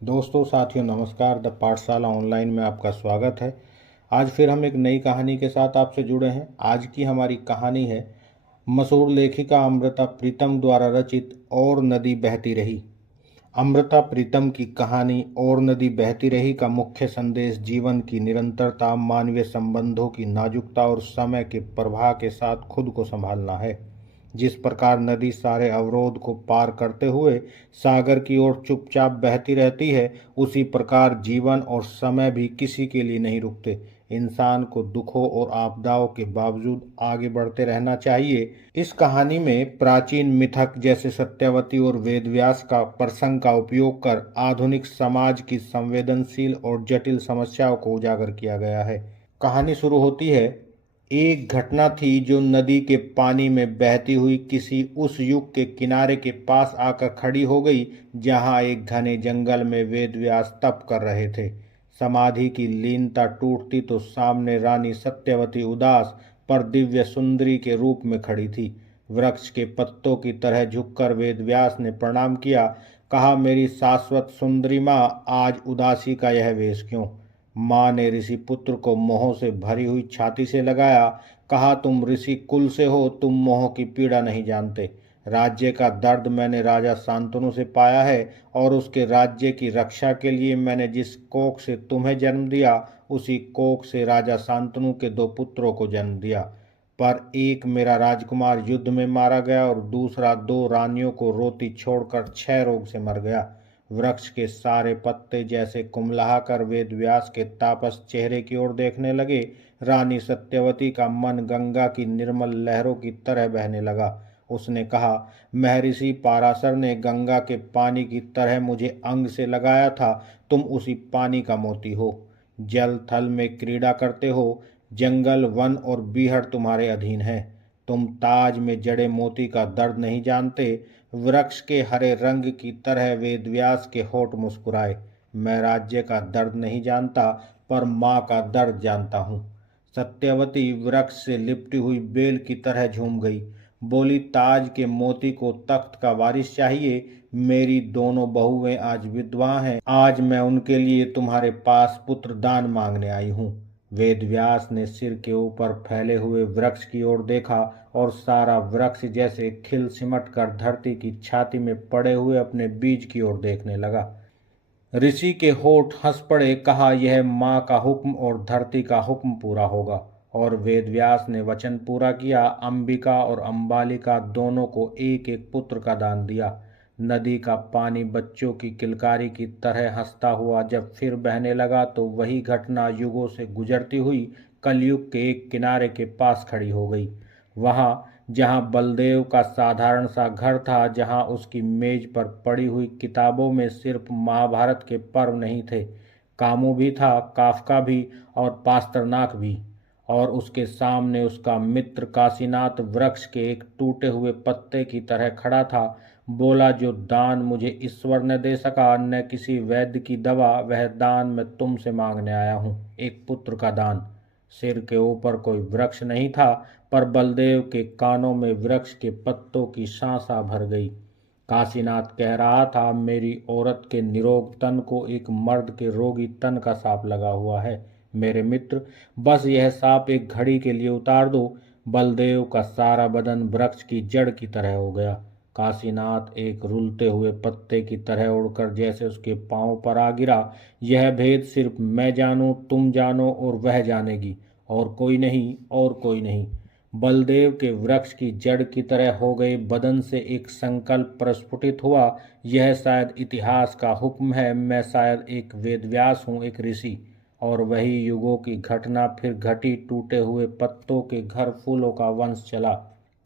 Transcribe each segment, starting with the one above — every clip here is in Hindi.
दोस्तों साथियों नमस्कार। द पाठशाला ऑनलाइन में आपका स्वागत है। आज फिर हम एक नई कहानी के साथ आपसे जुड़े हैं। आज की हमारी कहानी है मशहूर लेखिका अमृता प्रीतम द्वारा रचित और नदी बहती रही। अमृता प्रीतम की कहानी और नदी बहती रही का मुख्य संदेश जीवन की निरंतरता, मानवीय संबंधों की नाजुकता और समय के प्रवाह के साथ खुद को संभालना है। जिस प्रकार नदी सारे अवरोध को पार करते हुए सागर की ओर चुपचाप बहती रहती है, उसी प्रकार जीवन और समय भी किसी के लिए नहीं रुकते। इंसान को दुखों और आपदाओं के बावजूद आगे बढ़ते रहना चाहिए। इस कहानी में प्राचीन मिथक जैसे सत्यवती और वेदव्यास का प्रसंग का उपयोग कर आधुनिक समाज की संवेदनशील और जटिल समस्याओं को उजागर किया गया है। कहानी शुरू होती है। एक घटना थी जो नदी के पानी में बहती हुई किसी उस युग के किनारे के पास आकर खड़ी हो गई जहां एक घने जंगल में वेदव्यास तप कर रहे थे। समाधि की लीनता टूटती तो सामने रानी सत्यवती उदास पर दिव्य सुंदरी के रूप में खड़ी थी। वृक्ष के पत्तों की तरह झुककर वेदव्यास ने प्रणाम किया। कहा, मेरी शाश्वत सुंदरी माँ, आज उदासी का यह वेश क्यों? माँ ने ऋषि पुत्र को मोह से भरी हुई छाती से लगाया। कहा, तुम ऋषि कुल से हो, तुम मोह की पीड़ा नहीं जानते। राज्य का दर्द मैंने राजा शांतनु से पाया है और उसके राज्य की रक्षा के लिए मैंने जिस कोख से तुम्हें जन्म दिया, उसी कोख से राजा शांतनु के दो पुत्रों को जन्म दिया। पर एक मेरा राजकुमार युद्ध में मारा गया और दूसरा दो रानियों को रोती छोड़कर क्षय रोग से मर गया। वृक्ष के सारे पत्ते जैसे कुम्हला कर वेदव्यास के तापस चेहरे की ओर देखने लगे। रानी सत्यवती का मन गंगा की निर्मल लहरों की तरह बहने लगा। उसने कहा, महर्षि पाराशर ने गंगा के पानी की तरह मुझे अंग से लगाया था, तुम उसी पानी का मोती हो। जल थल में क्रीड़ा करते हो, जंगल वन और बीहड़ तुम्हारे अधीन है। तुम ताज में जड़े मोती का दर्द नहीं जानते। वृक्ष के हरे रंग की तरह वेदव्यास के होठ मुस्कुराए। मैं राज्य का दर्द नहीं जानता, पर माँ का दर्द जानता हूँ। सत्यवती वृक्ष से लिपटी हुई बेल की तरह झूम गई। बोली, ताज के मोती को तख्त का वारिस चाहिए। मेरी दोनों बहुएं आज विधवा हैं। आज मैं उनके लिए तुम्हारे पास पुत्र दान मांगने आई हूँ। वेदव्यास ने सिर के ऊपर फैले हुए वृक्ष की ओर देखा और सारा वृक्ष जैसे खिल सिमट कर धरती की छाती में पड़े हुए अपने बीज की ओर देखने लगा। ऋषि के होठ हंस पड़े। कहा, यह माँ का हुक्म और धरती का हुक्म पूरा होगा। और वेदव्यास ने वचन पूरा किया। अंबिका और अंबालिका दोनों को एक एक पुत्र का दान दिया। नदी का पानी बच्चों की किलकारी की तरह हंसता हुआ जब फिर बहने लगा तो वही घटना युगों से गुजरती हुई कलयुग के एक किनारे के पास खड़ी हो गई। वहां जहां बलदेव का साधारण सा घर था, जहां उसकी मेज पर पड़ी हुई किताबों में सिर्फ महाभारत के पर्व नहीं थे, कामू भी था, काफका भी और पास्तरनाक भी। और उसके सामने उसका मित्र काशीनाथ वृक्ष के एक टूटे हुए पत्ते की तरह खड़ा था। बोला, जो दान मुझे ईश्वर ने दे सका, न किसी वैद्य की दवा, वह दान मैं तुमसे मांगने आया हूँ, एक पुत्र का दान। सिर के ऊपर कोई वृक्ष नहीं था, पर बलदेव के कानों में वृक्ष के पत्तों की शांसा भर गई। काशीनाथ कह रहा था, मेरी औरत के निरोग तन को एक मर्द के रोगी तन का सांप लगा हुआ है। मेरे मित्र, बस यह सांप एक घड़ी के लिए उतार दो। बलदेव का सारा बदन वृक्ष की जड़ की तरह हो गया। काशीनाथ एक रुलते हुए पत्ते की तरह उड़कर जैसे उसके पांव पर आ गिरा। यह भेद सिर्फ मैं जानूं, तुम जानो और वह जानेगी, और कोई नहीं, और कोई नहीं। बलदेव के वृक्ष की जड़ की तरह हो गए बदन से एक संकल्प प्रस्फुटित हुआ। यह शायद इतिहास का हुक्म है। मैं शायद एक वेदव्यास हूँ, एक ऋषि। और वही युगों की घटना फिर घटी। टूटे हुए पत्तों के घर फूलों का वंश चला।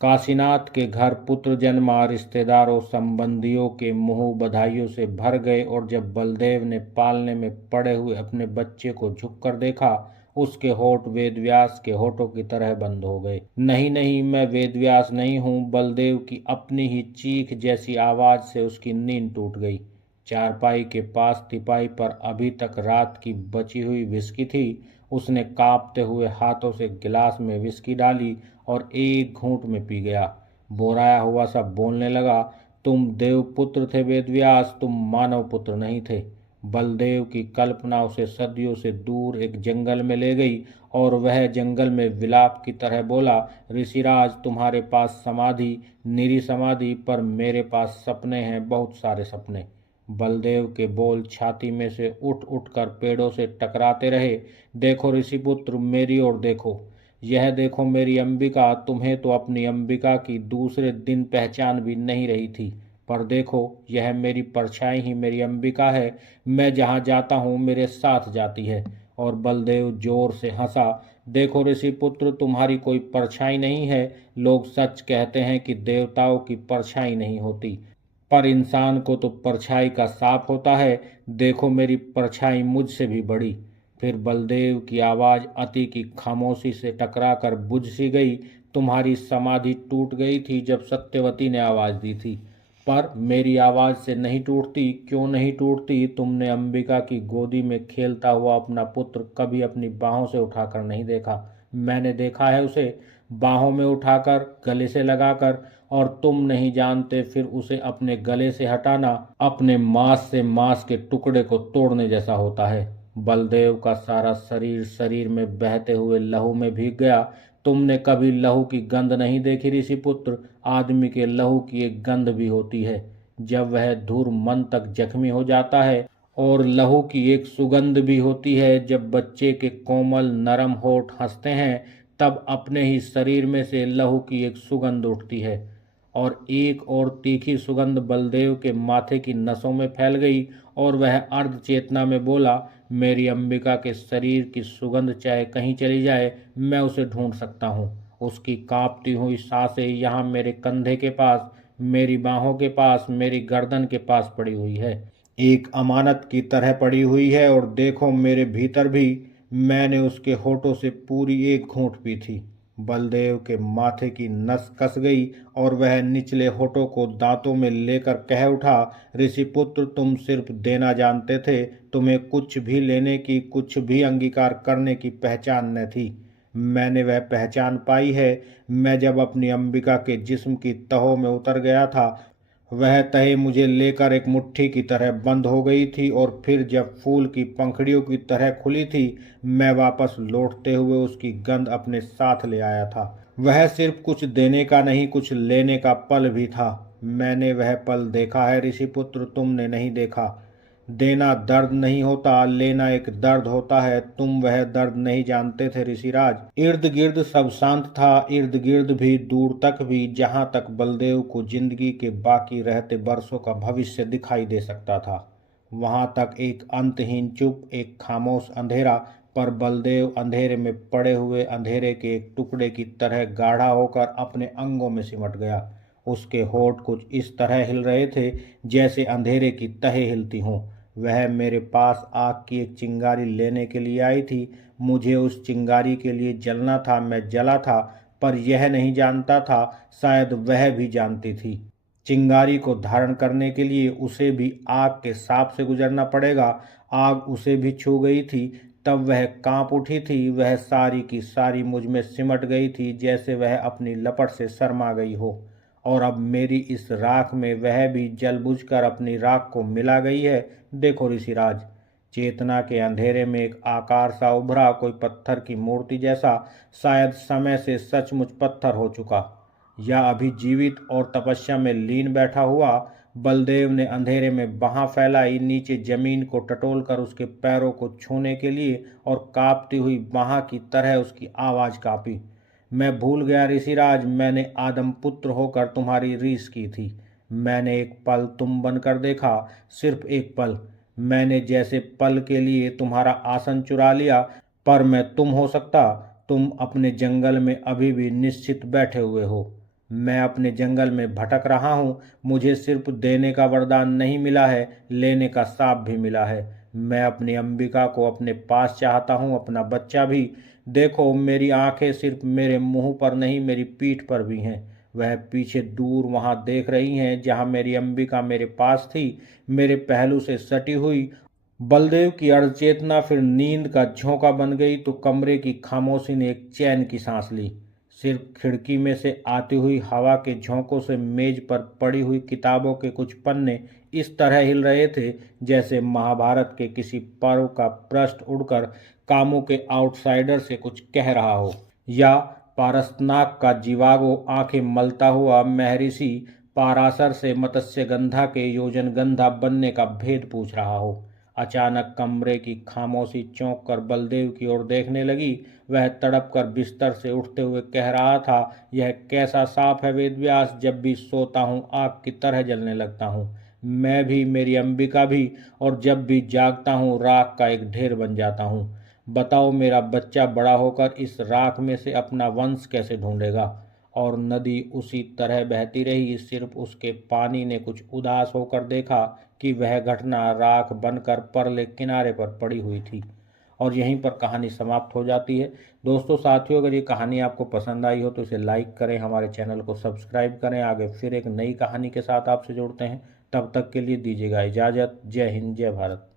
काशीनाथ के घर पुत्र जन्मा। रिश्तेदारों संबंधियों के मुंह बधाइयों से भर गए। और जब बलदेव ने पालने में पड़े हुए अपने बच्चे को झुककर देखा, उसके होठ वेदव्यास के होठों की तरह बंद हो गए। नहीं नहीं, मैं वेदव्यास नहीं हूँ। बलदेव की अपनी ही चीख जैसी आवाज से उसकी नींद टूट गई। चारपाई के पास तिपाई पर अभी तक रात की बची हुई विस्की थी। उसने कांपते हुए हाथों से गिलास में विस्की डाली और एक घूंट में पी गया। बोराया हुआ सा बोलने लगा, तुम देवपुत्र थे वेदव्यास, तुम मानव पुत्र नहीं थे। बलदेव की कल्पना उसे सदियों से दूर एक जंगल में ले गई और वह जंगल में विलाप की तरह बोला, ऋषिराज तुम्हारे पास समाधि, निरी समाधि, पर मेरे पास सपने हैं, बहुत सारे सपने। बलदेव के बोल छाती में से उठ उठ कर पेड़ों से टकराते रहे। देखो ऋषिपुत्र, मेरी ओर देखो, यह देखो मेरी अंबिका। तुम्हें तो अपनी अंबिका की दूसरे दिन पहचान भी नहीं रही थी, पर देखो यह मेरी परछाई ही मेरी अंबिका है। मैं जहाँ जाता हूँ मेरे साथ जाती है। और बलदेव जोर से हंसा। देखो ऋषिपुत्र, तुम्हारी कोई परछाई नहीं है। लोग सच कहते हैं कि देवताओं की परछाई नहीं होती, पर इंसान को तो परछाई का साफ होता है। देखो मेरी परछाई मुझसे भी बड़ी। फिर बलदेव की आवाज़ अति की खामोशी से टकराकर बुझ सी गई। तुम्हारी समाधि टूट गई थी जब सत्यवती ने आवाज़ दी थी, पर मेरी आवाज़ से नहीं टूटती। क्यों नहीं टूटती? तुमने अंबिका की गोदी में खेलता हुआ अपना पुत्र कभी अपनी बाहों से उठाकर नहीं देखा। मैंने देखा है उसे, बाहों में उठाकर, गले से लगाकर, और तुम नहीं जानते फिर उसे अपने गले से हटाना अपने मांस से मांस के टुकड़े को तोड़ने जैसा होता है। बलदेव का सारा शरीर शरीर में बहते हुए लहू में भीग गया। तुमने कभी लहू की गंध नहीं देखी ऋषिपुत्र? आदमी के लहू की एक गंध भी होती है जब वह धूर मन तक जख्मी हो जाता है, और लहू की एक सुगंध भी होती है जब बच्चे के कोमल नरम होठ हंसते हैं, तब अपने ही शरीर में से लहू की एक सुगंध उठती है। और एक और तीखी सुगंध बलदेव के माथे की नसों में फैल गई और वह अर्ध चेतना में बोला, मेरी अंबिका के शरीर की सुगंध चाहे कहीं चली जाए, मैं उसे ढूंढ सकता हूँ। उसकी कांपती हुई सांसें यहाँ मेरे कंधे के पास, मेरी बाहों के पास, मेरी गर्दन के पास पड़ी हुई है, एक अमानत की तरह पड़ी हुई है। और देखो मेरे भीतर भी, मैंने उसके होठों से पूरी एक घूंट पी थी। बलदेव के माथे की नस कस गई और वह निचले होठों को दांतों में लेकर कह उठा, ऋषिपुत्र, तुम सिर्फ देना जानते थे, तुम्हें कुछ भी लेने की, कुछ भी अंगीकार करने की पहचान न थी। मैंने वह पहचान पाई है। मैं जब अपनी अंबिका के जिस्म की तहों में उतर गया था, वह तहे मुझे लेकर एक मुट्ठी की तरह बंद हो गई थी, और फिर जब फूल की पंखड़ियों की तरह खुली थी, मैं वापस लौटते हुए उसकी गंध अपने साथ ले आया था। वह सिर्फ कुछ देने का नहीं, कुछ लेने का पल भी था। मैंने वह पल देखा है ऋषिपुत्र, तुमने नहीं देखा। देना दर्द नहीं होता, लेना एक दर्द होता है। तुम वह दर्द नहीं जानते थे ऋषिराज। इर्द गिर्द सब शांत था, इर्द गिर्द भी, दूर तक भी, जहां तक बलदेव को जिंदगी के बाकी रहते वर्षों का भविष्य दिखाई दे सकता था। वहां तक एक अंतहीन चुप, एक खामोश अंधेरा, पर बलदेव अंधेरे में पड़े हुए अंधेरे के एक टुकड़े की तरह गाढ़ा होकर अपने अंगों में सिमट गया। उसके होठ कुछ इस तरह हिल रहे थे जैसे अंधेरे की तहें हिलती हों। वह मेरे पास आग की एक चिंगारी लेने के लिए आई थी। मुझे उस चिंगारी के लिए जलना था, मैं जला था, पर यह नहीं जानता था, शायद वह भी जानती थी। चिंगारी को धारण करने के लिए उसे भी आग के साप से गुजरना पड़ेगा। आग उसे भी छू गई थी, तब वह कांप उठी थी। वह सारी की सारी मुझ में सिमट गई थी, जैसे वह अपनी लपट से शर्मा गई हो। और अब मेरी इस राख में वह भी जल बुझकर अपनी राख को मिला गई है। देखो ऋषिराज, चेतना के अंधेरे में एक आकार सा उभरा, कोई पत्थर की मूर्ति जैसा, शायद समय से सचमुच पत्थर हो चुका, या अभी जीवित और तपस्या में लीन बैठा हुआ। बलदेव ने अंधेरे में बाँह फैलाई, नीचे जमीन को टटोल कर उसके पैरों को छूने के लिए, और कांपती हुई बाँह की तरह उसकी आवाज़ कांपी। मैं भूल गया ऋषिराज, मैंने आदम पुत्र होकर तुम्हारी रीस की थी। मैंने एक पल तुम बनकर देखा, सिर्फ एक पल। मैंने जैसे पल के लिए तुम्हारा आसन चुरा लिया, पर मैं तुम हो सकता। तुम अपने जंगल में अभी भी निश्चित बैठे हुए हो। मैं अपने जंगल में भटक रहा हूँ। मुझे सिर्फ देने का वरदान नहीं मिला है, लेने का शाप भी मिला है। मैं अपनी अंबिका को अपने पास चाहता हूँ, अपना बच्चा भी। देखो मेरी आंखें सिर्फ मेरे मुंह पर नहीं, मेरी पीठ पर भी हैं। वह पीछे दूर वहां देख रही हैं, जहां मेरी अंबिका मेरे पास थी, मेरे पहलू से सटी हुई। बलदेव की अड़चेतना फिर नींद का झोंका बन गई तो कमरे की खामोशी ने एक चैन की सांस ली। सिर्फ खिड़की में से आती हुई हवा के झोंकों से मेज पर पड़ी हुई किताबों के कुछ पन्ने इस तरह हिल रहे थे जैसे महाभारत के किसी पर्व का पृष्ठ उड़कर कामों के आउटसाइडर से कुछ कह रहा हो, या पारसनाग का जीवागो आंखें मलता हुआ महर्षि पाराशर से मत्स्यगंधा के योजनगंधा बनने का भेद पूछ रहा हो। अचानक कमरे की खामोशी चौंक कर बलदेव की ओर देखने लगी। वह तड़प कर बिस्तर से उठते हुए कह रहा था, यह कैसा साफ है वेदव्यास, जब भी सोता हूँ आग की तरह जलने लगता हूँ। मैं भी, मेरी अंबिका भी, और जब भी जागता हूँ राख का एक ढेर बन जाता हूँ। बताओ मेरा बच्चा बड़ा होकर इस राख में से अपना वंश कैसे ढूंढेगा। और नदी उसी तरह बहती रही। सिर्फ उसके पानी ने कुछ उदास होकर देखा कि वह घटना राख बनकर परले किनारे पर पड़ी हुई थी। और यहीं पर कहानी समाप्त हो जाती है। दोस्तों साथियों, अगर ये कहानी आपको पसंद आई हो तो इसे लाइक करें, हमारे चैनल को सब्सक्राइब करें। आगे फिर एक नई कहानी के साथ आपसे जुड़ते हैं। तब तक के लिए दीजिएगा इजाज़त। जय हिंद, जय भारत।